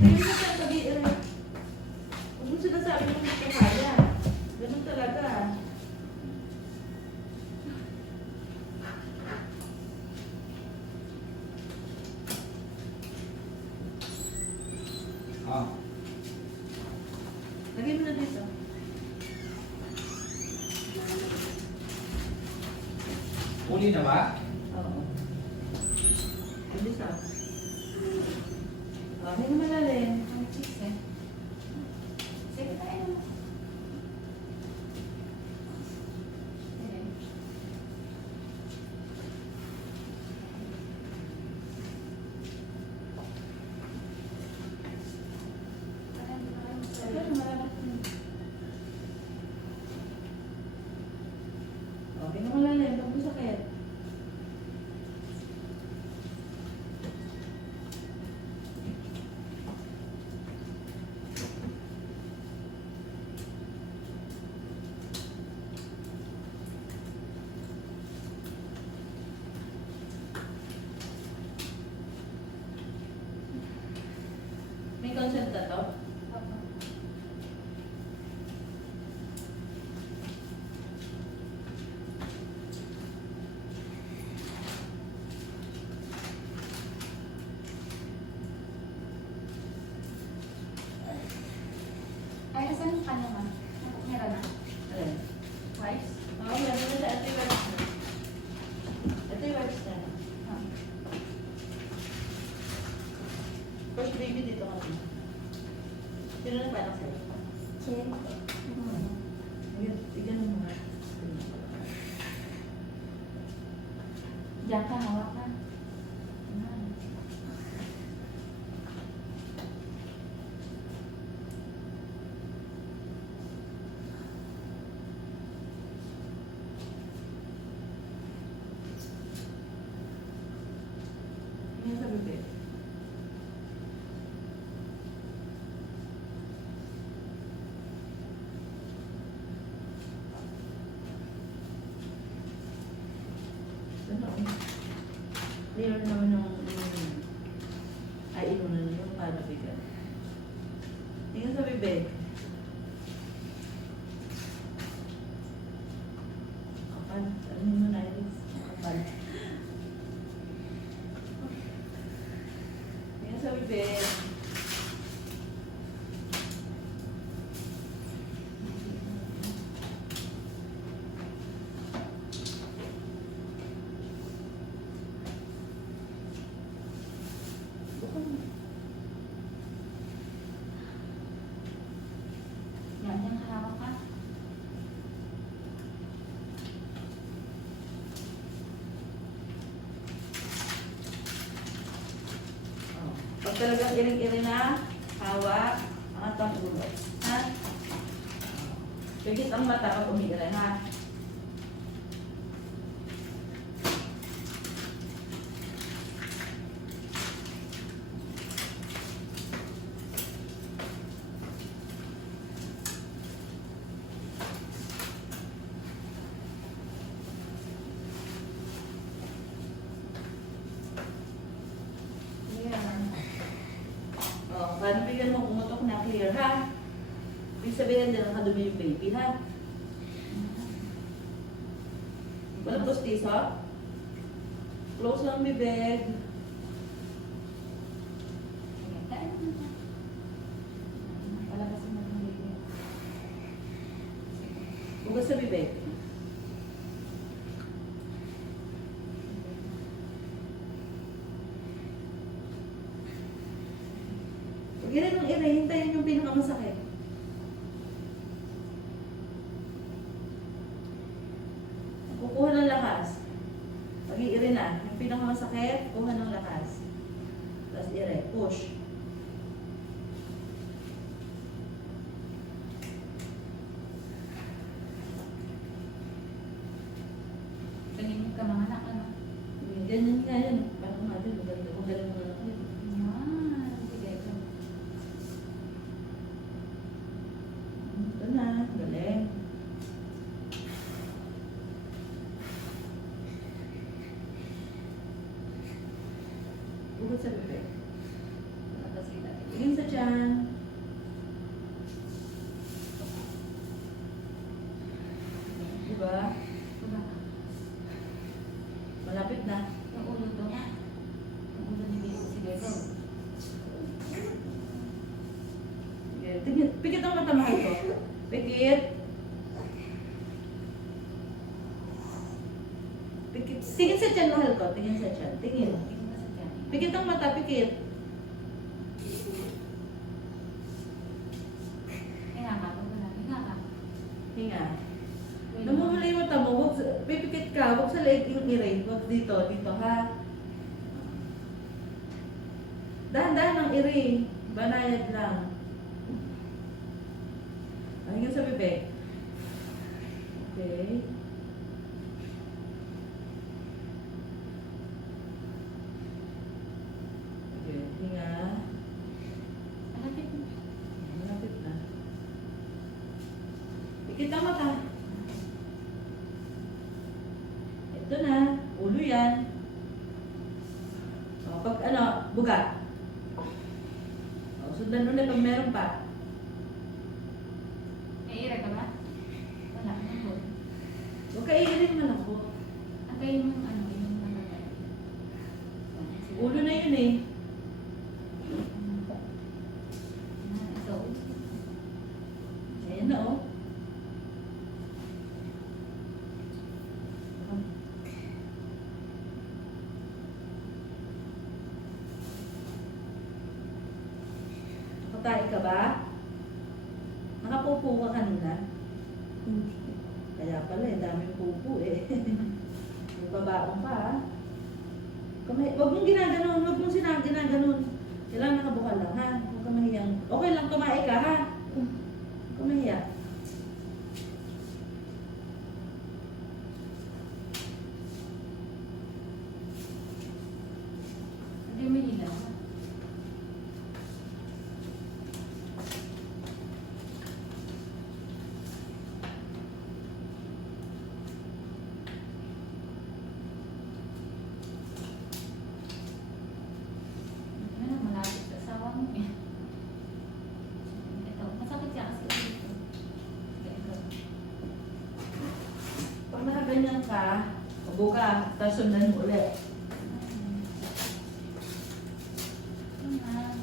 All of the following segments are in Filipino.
Yun na sa sabi, huwag mo sinasabi mo hindi ko kaya. Ganun talaga. Ah, Lagay mo na dito. uli na ba? Oo. Bilis ah. Hindi malalim. Ang cheese eh. Sige tayo na. Sige. Pero malapit na. Hindi na malalim. Huwag mo sakit. May consent na to? Ay, asan yung kanya man? Meron na? Alin? Twice? Oo, meron na sa ito yung works na. Ito yung works na. Ah. First baby dito kami. Sino na parang sa'yo? Cherry. Bigyan mo nga. Diyan ka, hawak ka. Ayan. Tingnan sa bebe. Ano? Clear naman yung ay inunan yung para bigat. Tingnan sa bebe. Kapal. Ano mo na Iris? Kapal. Tingnan sa bebe. Yan, diyan ka, hawak ka. Oh. Pag talagang iring-iring na, hawak, angat ang ulo. Ha? Pigit ang mata pag umiiring, ha? Ayan. Oh, paano bigyan mo umutok na clear, ha? Ibig sabihin din nakadumi yung baby, ha? Walang postiso? Close lang bibig. Sige, tayo na. Palabasin mo ng bibig. Bukas sa bibig. Huwag irin ng irin, hintayin yung pinakamasakit. Kukuha ng lakas. Pag iirin na, yung pinakamasakit, kuha ng lakas. Tapos ire, push. Ganyan ka mga anak, ano? Ganyan nga yan. Parang natin, magaling mo na ako. Yan. Sige, ito. Ito na, galing. Bukod sa bebe. Palabasin natin. Tingin sa tiyan. Malapit na. Yung ulo to. Yung ulo ni Bebo. Sige, go. Sige, pikit ang mata, mahal ko. Pikit. Pikit. Tingin sa tiyan, mahal ko. Tingin sa tiyan. Tingin. Tingin ka sa tiyan. Pikit ang mata, pikit. Hinga ka. Pag wala. Hinga ka. Hinga. Namumula yung mata mo, pipikit ka, huwag sa leeg yung iray. Huwag dito, dito ha. Dahan-dahan ang iray. Banayad lang. Hanggang sa bibig. Okay. Okay, hinga. Malapit mo. Malapit na. Pikit ang mata. Ito na, ulo yan. O, pag ano, buga. O, sundan ulit pag meron pa. May ira ka ba? Wala. Ano? Huwag ka iirin man ako. Antayin mo yung ano, yung namatay. Ulo na yun eh. Ito. Ayan na oh. Nakatae ka ba? Nakapupo ka kanina? Kaya pala eh, daming pupo eh. May babaong pa ah. Huwag mong ginaganon, huwag mong ginaganon. Kailangan nakabuka lang ha. Huwag ka mahiyang. Okay lang, tumae ka ha. Huwag ka mahiya. Hindi mo hilang. Ano, malapit sa asawa mo eh. Ito, masakit siya kasi ito. Sige, ito. Pag nakaganyan ka, mabuka, tapos sundan mo ulit. Yan.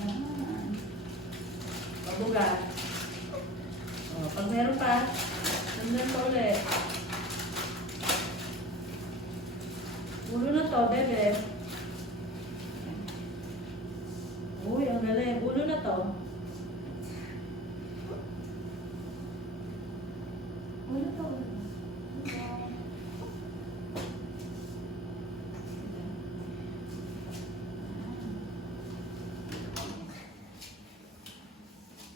Yan. Mabuka. O, pag meron pa, sundan pa ulit. Ulo na to, bebe. Uy, ang galing. Ulo na to. Ulo to.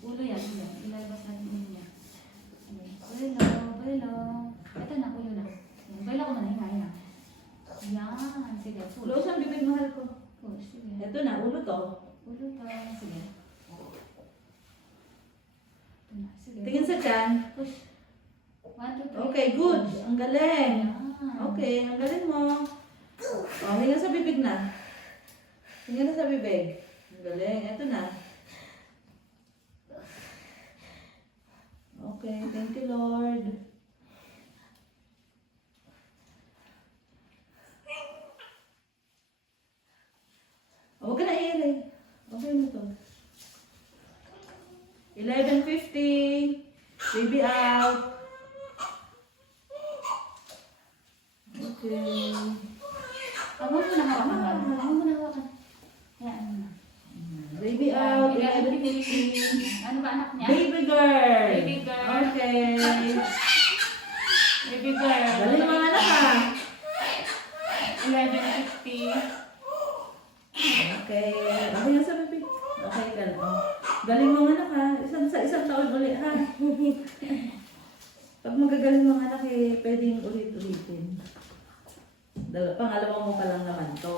Ulo yan, ulo. Ilalabas natin ulo niya. Ulo. Ito na, ulo na. Ulo ko na, hinga. Yan, sige. Push. Ulo sa bibig, mahal ko. Push, sige. Ito na, ulo to. Ulo to, sige. Ito na, sige. Tingin sa tiyan. Push. 1, 2, 3. Okay, good. Ang galing. Yan. Okay, ang galing mo. O, hinga sa bibig na. Hinga na sa bibig. Ang galing. Ito na. Okay, thank you, Lord. Huwag ka na iilay. Okay na to. 11:50. Baby out. Okay. Huwag mo na hawakan. Huwag mo na hawakan. Hayaan mo na. Baby out. 11:50. Ano ba anak niya? Baby girl. Baby girl. Okay. Baby girl. Galing mga anak ha. 11:50. Okay. Okay na sa bibig. Okay ka lang. Galing mga anak ha. Isang taon ulit ha. Pag magagaling mga anak eh, pwedeng ulit-ulitin. Pangalawa mo pa lang naman to.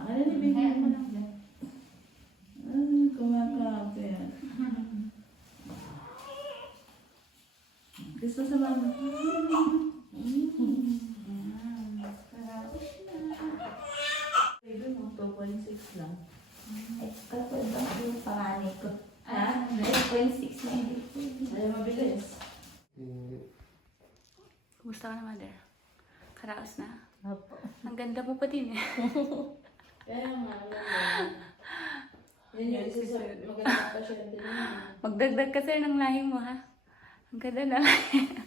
Ano ni baby? Hayaan mo lang dyan. Kumakapit. Gusto sa mama. Baby mo, 2.6 lang. Kapag ba yung panganay ko? Ha? Hindi. 1.6 na yun. Ayaw mabilis. Kumusta ka na, mother? Karaos na? Opo. Ang ganda mo pa din eh. Kaya nga, yun yung isa sa magandang pasyente naman. Magdagdag ka sir ng lahi mo ha. Ang ganda na lahi.